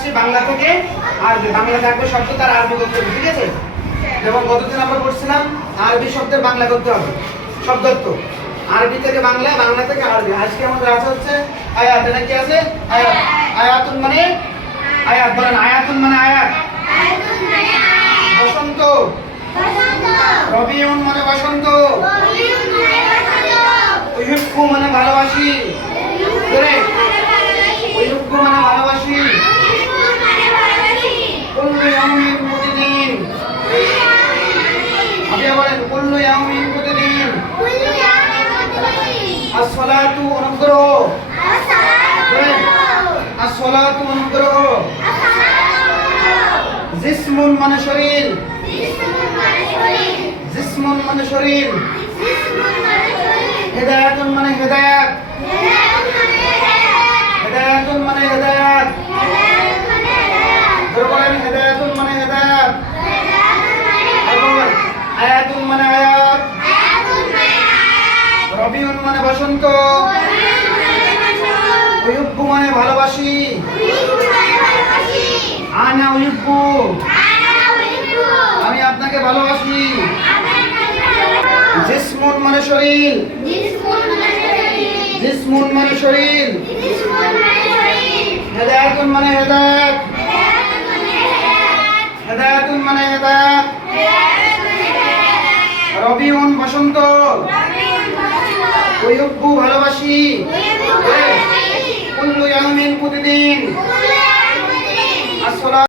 যাচ্ছি বাংলা থেকে আরবি। বাংলা থাকবে শব্দ তার আরবি করতে হবে, ঠিক আছে? যেমন গতদিন আমরা পড়ছিলাম আরবি শব্দের বাংলা করতে হবে, শব্দার্থ। আরবি থেকে বাংলা, বাংলা থেকে আরবি। আজকে আমাদের আছে হচ্ছে আয়াত। এটা কি আছে? আয়াত। আয়াতুন মানে আয়াত। বলেন আয়াতুন মানে আয়াত। বসন্ত। রবিউন মানে বসন্ত। উইহুব্বু মানে ভালোবাসি। উইহুব্বু মানে ভালোবাসি। কুল্লু ইয়াউমিন প্রতিদিন। আপনি বলেন কুল্লু ইয়াউমিন প্রতিদিন। আসসালাতু অনুগ্রহ। আসসালাতু অনুগ্রহ। জিসমুন মানে শরীর। জিসমুন মানে শরীর। হেদায়াতুন মানে হেদায়াত। হেদায়াতুন মানে হেদায়াত। বলেন হেদায়াতুন মানে হেদায়াত। আয়াতুন মানে আয়াত। রবিউন মানে বসন্ত। উইহুব্বু মানে ভালোবাসি। আনা উইহুব্বু, আমি আপনাকে ভালোবাসি। জিসমুন মানে শরীর। জিসমুন মানে শরীর। হেদায়াতুন মানে হেদায়াত। হেদায়াতুন মানে হেদায়াত। রবিউন বসন্ত। উইহুব্বু ভালোবাসি। কুল্লু ইয়াউমিন প্রতিদিন।